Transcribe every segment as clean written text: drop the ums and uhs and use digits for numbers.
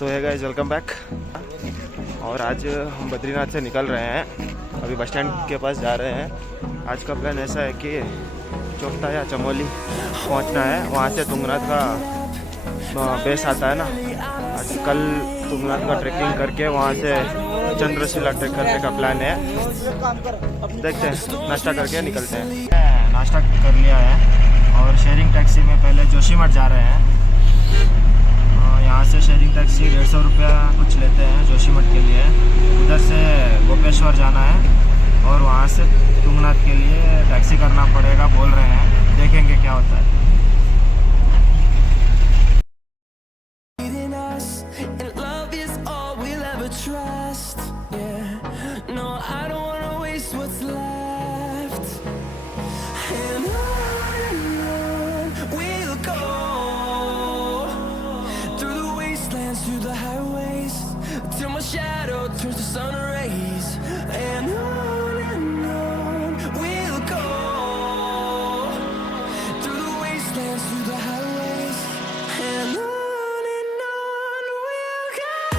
तो है guys, welcome back. और आज हम बद्रीनाथ से निकल रहे हैं, अभी बस स्टैंड के पास जा रहे हैं। आज का प्लान ऐसा है कि चोपता या चमोली पहुंचना है, वहां से तुंगनाथ का बेस आता है ना। आज कल तुंगनाथ का ट्रैकिंग करके वहां से चंद्रशिला ट्रैक करने का प्लान है। देखते हैं, नाश्ता करके निकलते हैं। नाश्ता कर लिया है और शेयरिंग टैक्सी में पहले जोशीमठ जा रहे हैं। यहाँ से शेयरिंग टैक्सी 150 रुपया कुछ लेते हैं जोशीमठ के लिए। उधर से गोपेश्वर जाना है और वहाँ से तुंगनाथ के लिए टैक्सी करना पड़ेगा बोल रहे हैं, देखेंगे क्या होता है। Shadow turns to sun rays, and on we'll go through the wastelands, through the highways, and on we'll go.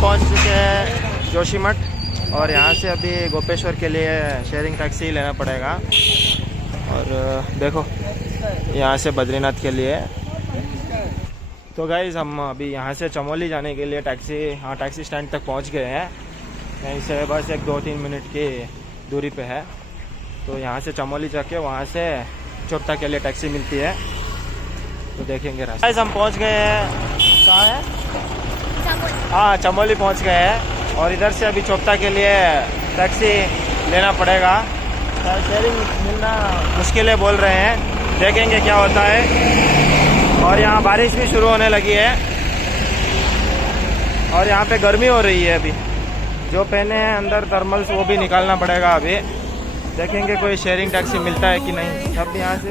पहुंच चुके हैं जोशीमठ और यहाँ से अभी गोपेश्वर के लिए शेयरिंग टैक्सी लेना पड़ेगा। और देखो, यहाँ से बद्रीनाथ के लिए। तो गाइज, हम अभी यहाँ से चमोली जाने के लिए टैक्सी स्टैंड तक पहुँच गए हैं। यहीं से बस 1-2-3 मिनट की दूरी पे है। तो यहाँ से चमोली जाके वहाँ से चोपता के लिए टैक्सी मिलती है, तो देखेंगे रास्ता। गाइज, हम पहुँच गए हैं। कहाँ है? हाँ, चमोली पहुंच गए हैं और इधर से अभी चोपता के लिए टैक्सी लेना पड़ेगा। शेयरिंग मिलना मुश्किल है बोल रहे हैं, देखेंगे क्या होता है। और यहाँ बारिश भी शुरू होने लगी है और यहाँ पे गर्मी हो रही है। अभी जो पहने हैं अंदर थर्मल्स वो भी निकालना पड़ेगा। अभी देखेंगे कोई शेयरिंग टैक्सी मिलता है कि नहीं। सब यहाँ से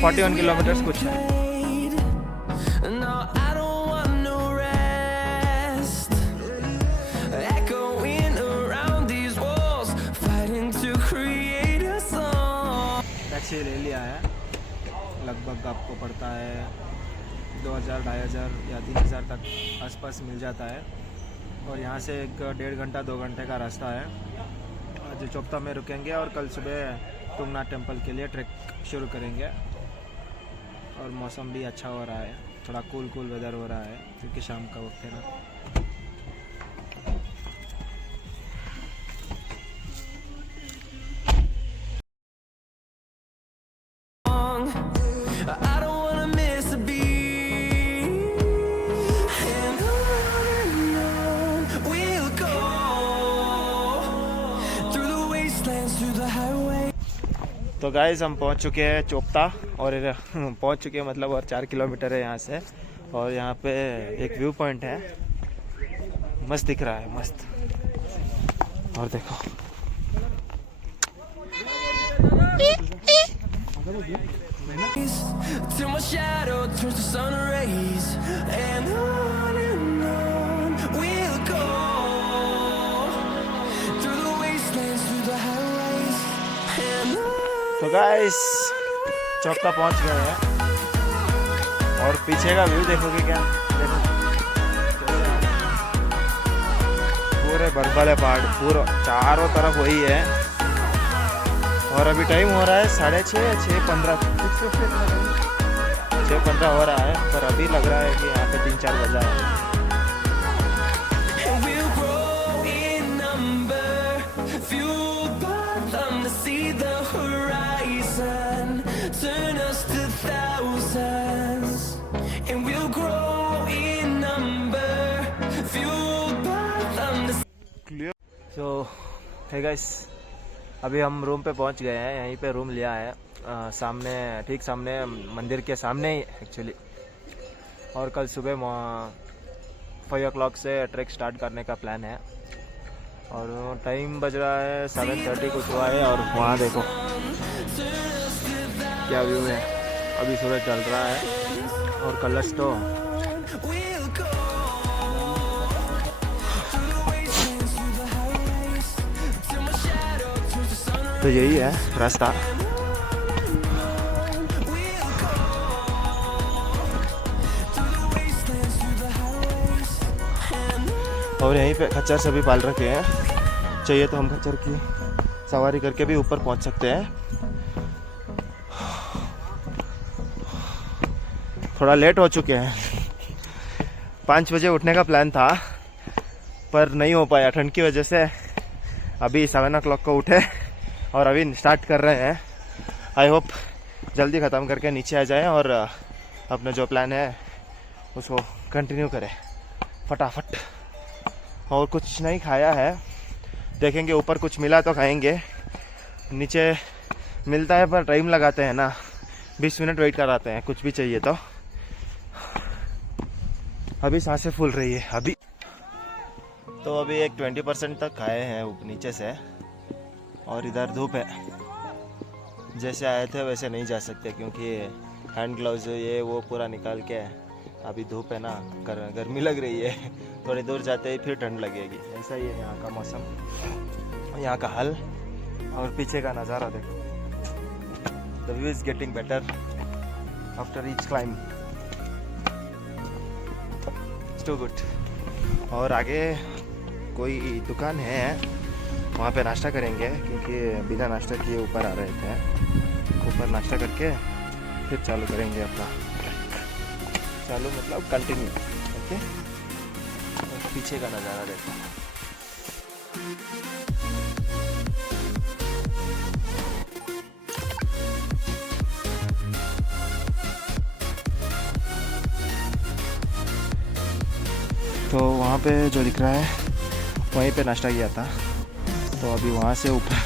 41 किलोमीटर्स कुछ है। टैक्सी ले लिया है, लगभग आपको पड़ता है 2000, 2500 या 3000 तक आसपास मिल जाता है। और यहाँ से 1-1.5 घंटा 2 घंटे का रास्ता है। आज चोपता में रुकेंगे और कल सुबह तुंगनाथ टेम्पल के लिए ट्रैक शुरू करेंगे। और मौसम भी अच्छा हो रहा है, थोड़ा कूल वेदर हो रहा है क्योंकि शाम का वक्त है ना। I don't wanna miss a beat, and on we'll go through the wastelands, through the highway. तो गाइज, हम पहुंच चुके हैं चोपता और पहुंच चुके हैं मतलब और 4 किलोमीटर है यहाँ से। और यहाँ पे एक व्यू पॉइंट है, मस्त दिख रहा है, मस्त। और देखो, Till my shadow turns to sun rays, and on we'll go through the wastelands, through the highways, and on. तो गाइस, चोपता पहुंच गए हैं और पीछे का व्यू देखोगे क्या? देखो पूरे बर्फ वाले पहाड़, पूरा चारों तरफ वही है। और अभी टाइम हो रहा है 6:30, 6:15 हो रहा है, पर अभी लग रहा है कि यहाँ पे 3-4 बजा है। We'll grow in number, fueled by them to see the horizon, turn us to thousands. And we'll grow in number, fueled by them to. So, hey guys, अभी हम रूम पे पहुंच गए हैं। यहीं पे रूम लिया है, सामने, ठीक सामने, मंदिर के सामने ही एक्चुअली। और कल सुबह 5 o'clock से ट्रैक स्टार्ट करने का प्लान है। और टाइम बज रहा है 7:30 कुछ हुआ है। और वहाँ देखो क्या व्यू है, अभी सूरज चल रहा है और कलर्स तो यही है रास्ता। और यहीं पे खच्चर सभी पाल रखे हैं, चाहिए तो हम खच्चर की सवारी करके भी ऊपर पहुंच सकते हैं। थोड़ा लेट हो चुके हैं, 5 बजे उठने का प्लान था पर नहीं हो पाया ठंड की वजह से। अभी 7 o'clock को उठे और अभी स्टार्ट कर रहे हैं। आई होप जल्दी ख़त्म करके नीचे आ जाएं और अपना जो प्लान है उसको कंटिन्यू करें फटाफट। और कुछ नहीं खाया है, देखेंगे ऊपर कुछ मिला तो खाएंगे। नीचे मिलता है पर टाइम लगाते हैं ना, 20 मिनट वेट कराते हैं कुछ भी चाहिए तो। अभी सांसें फूल रही है अभी तो। अभी एक 20% तक खाए हैं नीचे से। और इधर धूप है, जैसे आए थे वैसे नहीं जा सकते क्योंकि हैंड ग्लव्स ये वो पूरा निकाल के। अभी धूप है ना, गर्मी लग रही है, थोड़ी दूर जाते ही फिर ठंड लगेगी। ऐसा ही है यहाँ का मौसम, यहाँ का हाल। और पीछे का नज़ारा देखो, the view is getting better after each climb, it's too good. और आगे कोई दुकान है, वहाँ पे नाश्ता करेंगे क्योंकि बिना नाश्ता किए ऊपर आ रहे थे। ऊपर नाश्ता करके फिर चालू करेंगे अपना चालू मतलब कंटिन्यू। ओके, पीछे का नज़ारा देखो। तो वहाँ पे जो दिख रहा है वहीं पे नाश्ता किया था। तो अभी वहाँ से ऊपर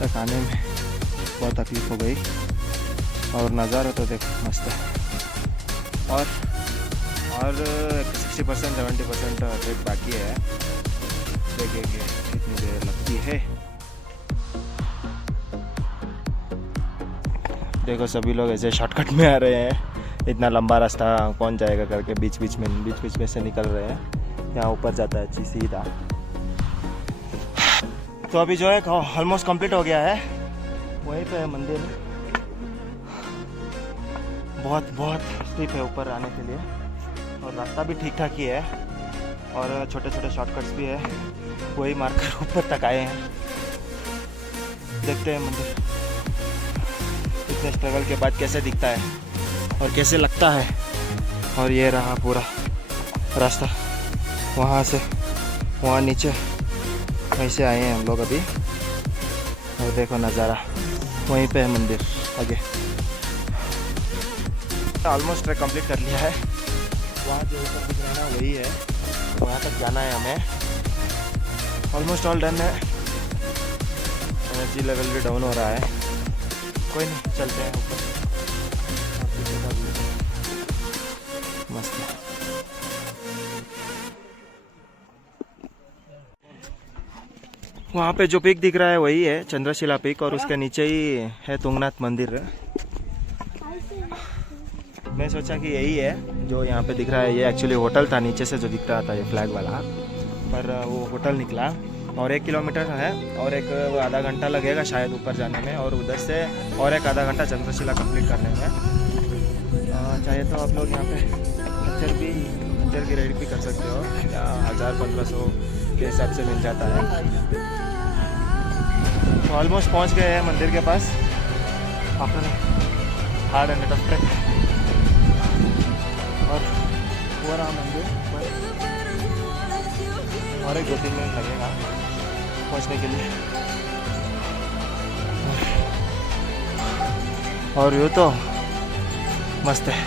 तक आने में बहुत तकलीफ़ हो गई। और नज़ारा तो देखो मस्त है। और 60% 70% ट्रिप बाकी है, देखेंगे कितनी देर लगती है। देखो सभी लोग ऐसे शॉर्टकट में आ रहे हैं, इतना लंबा रास्ता कौन जाएगा करके बीच बीच में से निकल रहे हैं। यहाँ ऊपर जाता है सीधा। तो अभी जो है ऑलमोस्ट कंप्लीट हो गया है, वहीं पे है मंदिर। बहुत स्टीप है ऊपर आने के लिए और रास्ता भी ठीक ठाक ही है और छोटे छोटे शॉर्टकट्स भी है, वही मारकर ऊपर तक आए हैं। देखते हैं मंदिर इतने स्ट्रगल के बाद कैसे दिखता है और कैसे लगता है। और ये रहा पूरा रास्ता, वहाँ से वहाँ नीचे ऐसे आए हैं हम लोग अभी। और देखो नज़ारा, वहीं पे है मंदिर आगे। ऑलमोस्ट ट्रैक कंप्लीट कर लिया है। वहाँ जो ऊपर दिख रहा है ना वही है, वहाँ तक जाना है हमें। ऑलमोस्ट ऑल डन है। एनर्जी लेवल भी डाउन हो रहा है, कोई नहीं, चलते हैं ऊपर। मस्त है। वहाँ पे जो पीक दिख रहा है वही है चंद्रशिला पीक और उसके नीचे ही है तुंगनाथ मंदिर। मैं सोचा कि यही है जो यहाँ पे दिख रहा है। ये एक्चुअली होटल था नीचे से जो दिख रहा था, ये फ्लैग वाला, पर वो होटल निकला। और 1 किलोमीटर है और एक आधा घंटा लगेगा शायद ऊपर जाने में, और उधर से और एक आधा घंटा चंद्रशिला कंप्लीट करने में। चाहे तो आप लोग यहाँ पे खच्चर की रेड भी कर सकते हो, या 1000-1500 के हिसाब से मिल जाता है। तो ऑलमोस्ट पहुँच गए हैं मंदिर के पास। After hard and tough track. और वो रहा मंदिर, और एक 2-3 मिनट लगेगा पहुँचने के लिए। और व्यू तो मस्त है।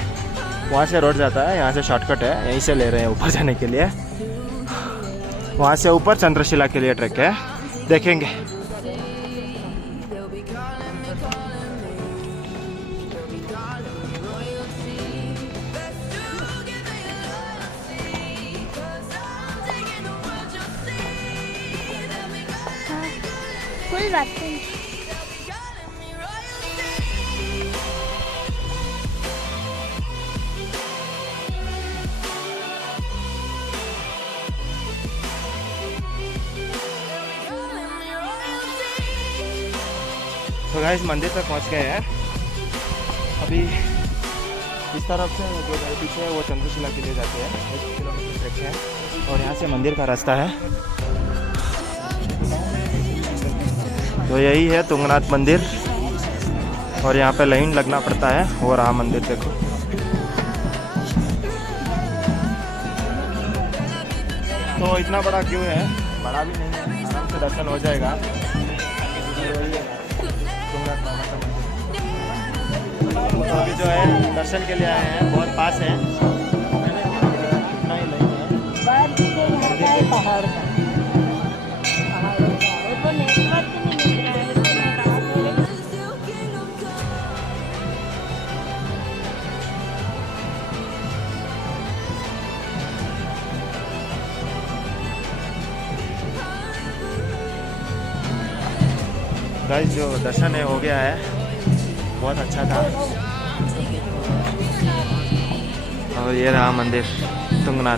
वहाँ से रोड जाता है, यहाँ से शॉर्टकट है, यहीं से ले रहे हैं ऊपर जाने के लिए। वहाँ से ऊपर चंद्रशिला के लिए ट्रैक है, देखेंगे। कोई बात नहीं। तो गाइस मंदिर तक पहुंच गए हैं। अभी इस तरफ से जो मेरे पीछे है वो चंद्रशिला के लिए जाते हैं, 1 किलोमीटर ट्रैक है और यहाँ से मंदिर का रास्ता है। तो यही है तुंगनाथ मंदिर और यहाँ पे लाइन लगना पड़ता है। और रहा मंदिर देखो। तो इतना बड़ा क्यों है, बड़ा भी नहीं है, आराम से दर्शन हो जाएगा। तो अभी जो है दर्शन के लिए आए हैं, बहुत पास है, इतना ही लाइन है। पहाड़ का वो नेटवर्क नहीं मिल रहा है। गाइस जो दर्शन है हो गया है, बहुत अच्छा था। और ये रहा मंदिर तुंगनाथ।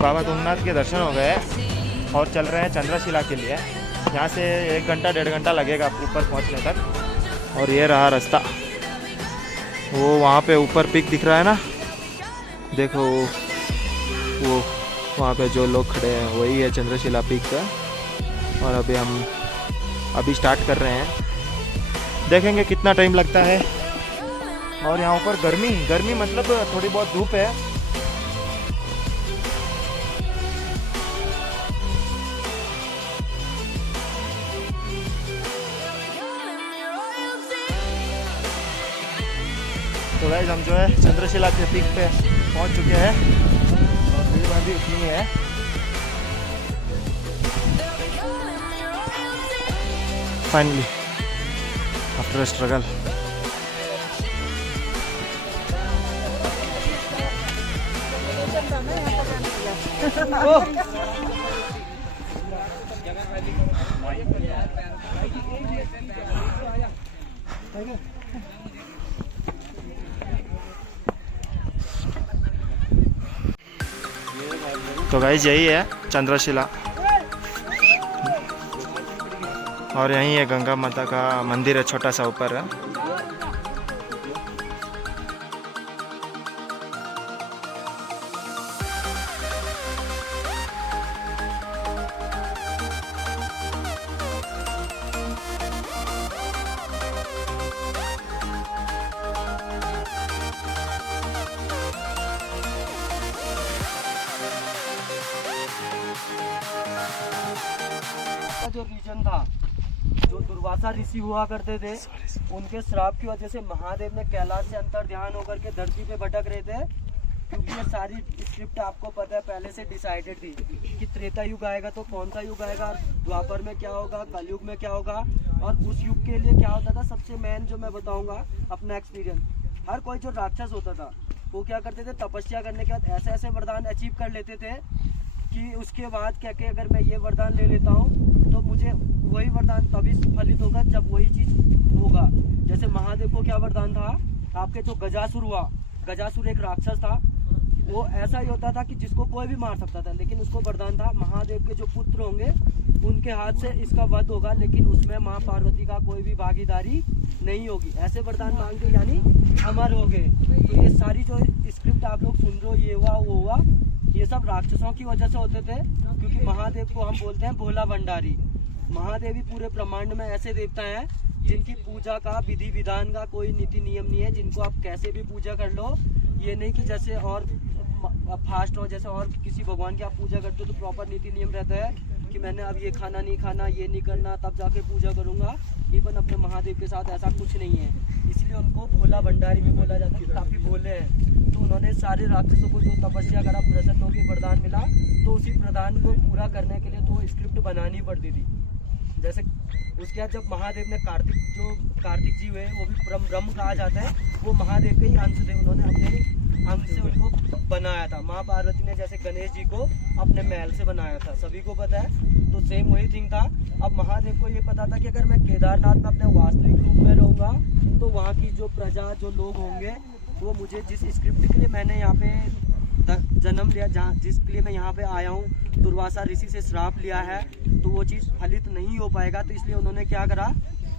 बाबा तुंगनाथ के दर्शन हो गए और चल रहे हैं चंद्रशिला के लिए। यहाँ से 1 घंटा 1.5 घंटा लगेगा ऊपर पहुँचने तक। और ये रहा रास्ता। वो वहाँ पे ऊपर पीक दिख रहा है ना, देखो वो वहाँ पे जो लोग खड़े हैं वही है चंद्रशिला पीक का। और अभी स्टार्ट कर रहे हैं, देखेंगे कितना टाइम लगता है। और यहाँ ऊपर गर्मी मतलब थोड़ी बहुत धूप है। तो गाइस हम जो है चंद्रशिला के पीक पे पहुंच चुके हैं और भीड़ भी उतनी ही है। Finally after a struggle. तो गाइस यही है चंद्रशिला और यहीं है गंगा माता का मंदिर है, छोटा सा ऊपर है। जो रीजन था, जो दुर्वासा ऋषि हुआ करते थे, उनके श्राप की वजह से महादेव ने कैलाश से अंतर ध्यान होकर के धरती पे भटक रहे थे। क्योंकि ये सारी स्क्रिप्ट आपको पता है पहले से डिसाइडेड थी कि त्रेता युग आएगा तो कौन सा युग आएगा, द्वापर में क्या होगा, कलयुग में क्या होगा। और उस युग के लिए क्या होता था, सबसे मेन जो मैं बताऊंगा अपना एक्सपीरियंस, हर कोई जो राक्षस होता था वो क्या करते थे, तपस्या करने के बाद ऐसे ऐसे वरदान अचीव कर लेते थे कि उसके बाद क्या कि अगर मैं ये वरदान ले लेता हूँ तो मुझे वही वरदान तभी फलित होगा जब वही चीज़ होगा। जैसे महादेव को क्या वरदान था, आपके जो गजासुर हुआ, गजासुर एक राक्षस था, वो ऐसा ही होता था कि जिसको कोई भी मार सकता था, लेकिन उसको वरदान था महादेव के जो पुत्र होंगे उनके हाथ से इसका वध होगा, लेकिन उसमें माँ पार्वती का कोई भी भागीदारी नहीं होगी। ऐसे वरदान मांग के यानी अमर हो गए। तो ये सारी जो स्क्रिप्ट आप लोग सुन रहे हो, ये हुआ वो हुआ, ये सब राक्षसों की वजह से होते थे। क्योंकि महादेव को हम बोलते हैं भोला भंडारी। महादेव ही पूरे ब्रह्मांड में ऐसे देवता हैं जिनकी पूजा का विधि विधान का कोई नीति नियम नहीं है, जिनको आप कैसे भी पूजा कर लो। ये नहीं कि जैसे और फास्ट हो, जैसे और किसी भगवान की आप पूजा करते हो तो प्रॉपर नीति नियम रहता है कि मैंने अब ये खाना नहीं खाना, ये नहीं करना, तब जाके पूजा करूँगा। इवन अपने महादेव के साथ ऐसा कुछ नहीं है, इसलिए उनको भोला भंडारी भी बोला जाता है, काफ़ी भोले हैं। तो उन्होंने सारे राक्षसों को जो तपस्या करा, प्रसन्न होकर वरदान मिला, तो उसी वरदान को पूरा करने के लिए तो स्क्रिप्ट बनानी पड़ती थी। जैसे उसके बाद जब महादेव ने कार्तिक जी हुए, वो भी ब्रह्म कहा जाता है, वो महादेव के ही अंश थे। उन्होंने अपने अंग से उनको बनाया था। माँ पार्वती ने जैसे गणेश जी को अपने महल से बनाया था, सभी को पता है। तो सेम वही थिंग था। अब महादेव को ये पता था कि अगर मैं केदारनाथ में अपने वास्तविक रूप में रहूँगा तो वहाँ की जो प्रजा, जो लोग होंगे, वो मुझे जिस स्क्रिप्ट के लिए मैंने यहाँ पे जन्म लिया, जहाँ जिसके लिए मैं यहाँ पे आया हूँ, दुर्वासा ऋषि से श्राप लिया है, तो वो चीज़ फलित नहीं हो पाएगा। तो इसलिए उन्होंने क्या करा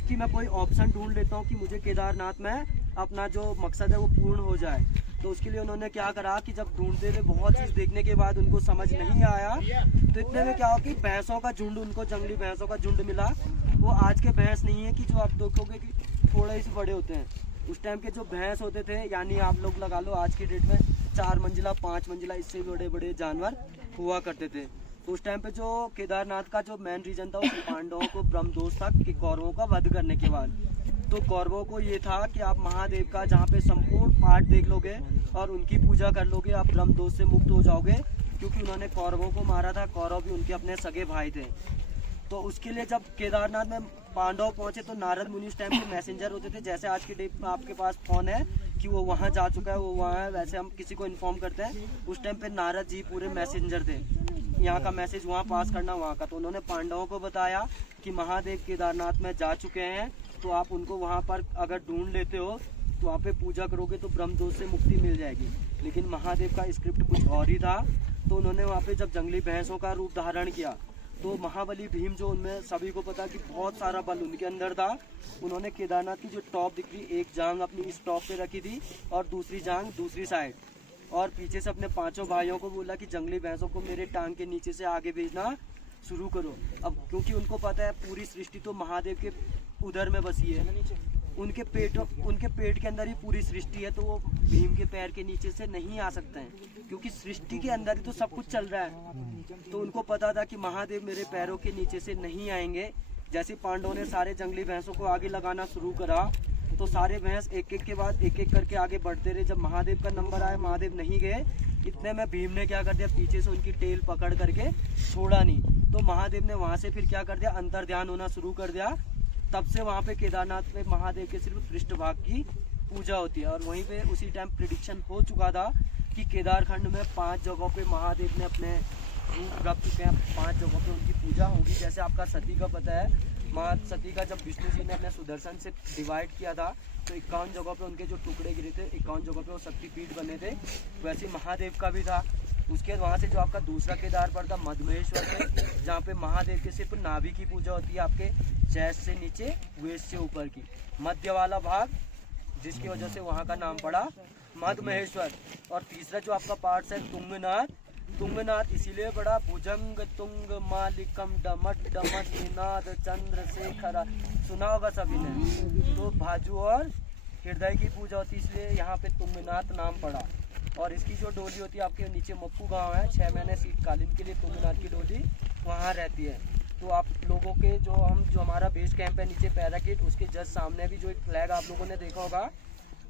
कि मैं कोई ऑप्शन ढूंढ लेता हूँ कि मुझे केदारनाथ में अपना जो मकसद है वो पूर्ण हो जाए। तो उसके लिए उन्होंने क्या करा कि जब ढूंढते थे, बहुत चीज़ देखने के बाद उनको समझ नहीं आया, तो इतने में क्या हो कि भैंसों का झुंड, उनको जंगली भैंसों का झुंड मिला। वो आज के भैंस नहीं है कि जो आप देखोगे कि थोड़े से बड़े होते हैं। उस टाइम के जो भैंस होते थे, यानी आप लोग लगा लो आज की डेट में 4 मंजिला 5 मंजिला इससे भी बड़े बड़े जानवर हुआ करते थे। तो उस टाइम पे जो केदारनाथ का जो मेन रीजन था, वो पांडवों को ब्रह्मदोष था कि कौरवों का वध करने के बाद। तो कौरवों को ये था कि आप महादेव का जहाँ पे संपूर्ण पाठ देख लोगे और उनकी पूजा कर लोगे, आप ब्रह्मदोष से मुक्त हो जाओगे, क्योंकि उन्होंने कौरवों को मारा था। कौरव भी उनके अपने सगे भाई थे। तो उसके लिए जब केदारनाथ में पांडव पहुंचे तो नारद मुनि उस टाइम पे मैसेंजर होते थे। जैसे आज के डेट में आपके पास फोन है कि वो वहाँ जा चुका है, वो वहाँ है, वैसे हम किसी को इन्फॉर्म करते हैं। उस टाइम पे नारद जी पूरे मैसेंजर थे, यहाँ का मैसेज वहाँ पास करना, वहाँ का। तो उन्होंने पांडवों को बताया कि महादेव केदारनाथ में जा चुके हैं, तो आप उनको वहाँ पर अगर ढूंढ लेते हो तो वहाँ पे पूजा करोगे तो ब्रह्मदोष से मुक्ति मिल जाएगी। लेकिन महादेव का स्क्रिप्ट कुछ और ही था। तो उन्होंने वहाँ पे जब जंगली भैंसों का रूप धारण किया, तो महाबली भीम, जो उनमें सभी को पता कि बहुत सारा बल उनके अंदर था, उन्होंने केदारनाथ की जो टॉप दिख रही, एक जांग अपनी इस टॉप पे रखी थी और दूसरी जांग दूसरी साइड, और पीछे से अपने 5 भाइयों को बोला कि जंगली भैंसों को मेरे टांग के नीचे से आगे भेजना शुरू करो। अब क्योंकि उनको पता है पूरी सृष्टि तो महादेव के उधर में बसी है, उनके पेट के अंदर ही पूरी सृष्टि है, तो वो भीम के पैर के नीचे से नहीं आ सकते हैं, क्योंकि सृष्टि के अंदर ही तो सब कुछ चल रहा है। तो उनको पता था कि महादेव मेरे पैरों के नीचे से नहीं आएंगे। जैसे पांडवों ने सारे जंगली भैंसों को आगे लगाना शुरू करा, तो सारे भैंस एक एक के बाद एक एक करके आगे बढ़ते रहे। जब महादेव का नंबर आया, महादेव नहीं गए, इतने में भीम ने क्या कर दिया, पीछे से उनकी टेल पकड़ करके छोड़ा नहीं। तो महादेव ने वहाँ से फिर क्या कर दिया, अंतर ध्यान होना शुरू कर दिया। तब से वहाँ पे केदारनाथ पे महादेव के सिर्फ पृष्ठभाग की पूजा होती है। और वहीं पे उसी टाइम प्रिडिक्शन हो चुका था कि केदारखंड में 5 जगहों पे महादेव ने अपने रूप रख चुके हैं, 5 जगहों पे उनकी पूजा होगी। जैसे आपका सती का पता है, माँ सती का जब विष्णु जी ने अपने सुदर्शन से डिवाइड किया था, तो 51 जगहों पे उनके जो टुकड़े गिरे थे, 51 जगहों पे वो शक्तिपीठ बने थे। वैसे महादेव का भी था। उसके वहाँ से जो आपका दूसरा केदार पड़ता मधमेश्वर पे, जहाँ पे महादेव के सिर्फ नाभि की पूजा होती है, आपके चेस्ट से नीचे, वेस्ट से ऊपर की मध्य वाला भाग, जिसकी वजह से वहाँ का नाम पड़ा मधमहेश्वर। और तीसरा जो आपका पार्ट है तुंगनाथ, तुंगनाथ इसीलिए बड़ा, भुजंग तुंग मालिकम डमट डमट निनाद चंद्रशेखर, सुना होगा सभी ने। तो बाजू और हृदय की पूजा होती है, इसलिए यहाँ पे तुंगनाथ नाम पड़ा। और इसकी जो डोली होती है, आपके नीचे मप्पू गांव है, 6 महीने शीतकालीन के लिए तुंगनाथ की डोली वहाँ रहती है। तो आप लोगों के जो हमारा बेस कैंप है नीचे पैराकिट, उसके जस्ट सामने भी जो एक फ्लैग आप लोगों ने देखा होगा,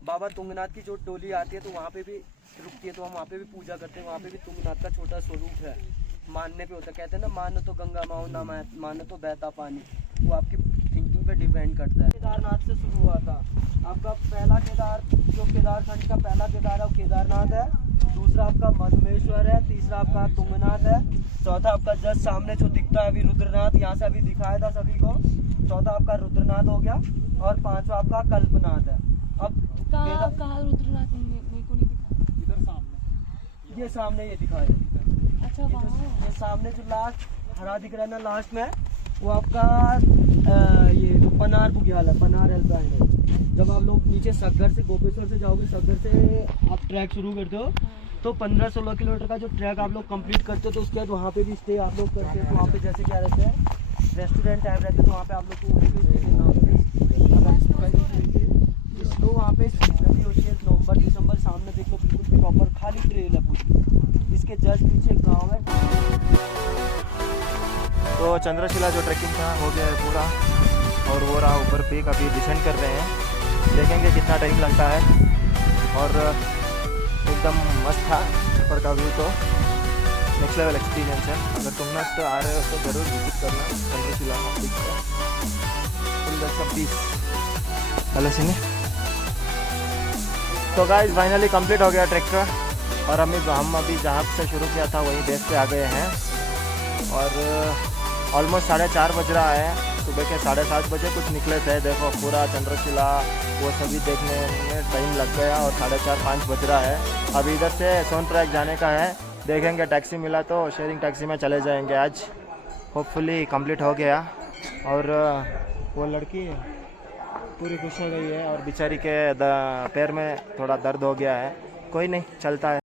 बाबा तुंगनाथ की जो डोली आती है, तो वहाँ पे भी रुकती है, तो हम वहाँ पे भी पूजा करते हैं। वहाँ पे भी तुंगनाथ का छोटा स्वरूप है, मानने पे होता है। कहते हैं ना, मानो तो गंगा माओ, ना मानो तो बहता पानी। वो आपकी थिंकिंग पे डिपेंड करता है। केदारनाथ से शुरू हुआ था आपका पहला केदार, जो केदारखंड का पहला केदार है वो केदारनाथ है, दूसरा आपका मधमेश्वर है, तीसरा आपका तुंगनाथ है, चौथा आपका जस्ट सामने जो दिखता है अभी रुद्रनाथ, यहाँ से अभी दिखाया था सभी को। चौथा आपका रुद्रनाथ हो गया, और 5वां आपका कल्पनाथ है। अब कहाँ रुद्रनाथ मेरे को नहीं दिखा? इधर सामने, ये सामने ये दिखाया। अच्छा, वहाँ ये सामने जो लास्ट हरा दिख रहा है ना लास्ट में, वो आपका ये पनार बुग्याल है, पनार एल्पाइन है। जब आप लोग नीचे सग्गर से, गोपेश्वर से जाओगे, सग्गर से आप ट्रैक शुरू करते हो, तो 15-16 किलोमीटर का जो ट्रैक आप लोग कंप्लीट करते हो, तो उसके बाद वहाँ पे भी स्टे आप लोग करते हैं। तो वहाँ पे जैसे क्या रहते हैं, रेस्टोरेंट टाइप रहते हैं, तो वहाँ पे आप लोग को वहीं पे स्टे करना होता है। तो वहाँ पे नदी होती है, नवंबर दिसंबर, सामने देख लो बिल्कुल प्रॉपर खाली ट्रेल है पूरी। इसके जस्ट पीछे एक गाँव है। तो चंद्रशिला जो ट्रैकिंग था हो गया है पूरा, और वो रहा ऊपर पीक। अभी डिसेंड कर रहे हैं, देखेंगे कितना टाइम लगता है। और एकदम मस्त था ऊपर का व्यू, तो नेक्स्ट लेवल एक्सपीरियंस है। अगर तुम लोग तो आ रहे हो तो ज़रूर विजिट करना चंद्रशिला पीक का। फुल 10 पीस हेलो सिने तो गाइस फाइनली कंप्लीट हो गया ट्रैक और हम अभी जहाँ से शुरू किया था वहीं बेस पे आ गए हैं और ऑलमोस्ट 4:30 बज रहा है। सुबह के 7:30 बजे कुछ निकले थे। देखो पूरा चंद्रशिला वो सभी देखने में टाइम लग गया और 4:30-5 बज रहा है। अभी इधर से सोनप्रयाग जाने का है, देखेंगे टैक्सी मिला तो शेयरिंग टैक्सी में चले जाएंगे। आज होपफुली कंप्लीट हो गया और वो लड़की पूरी खुश हो गई है और बेचारी के पैर में थोड़ा दर्द हो गया है। कोई नहीं, चलता है।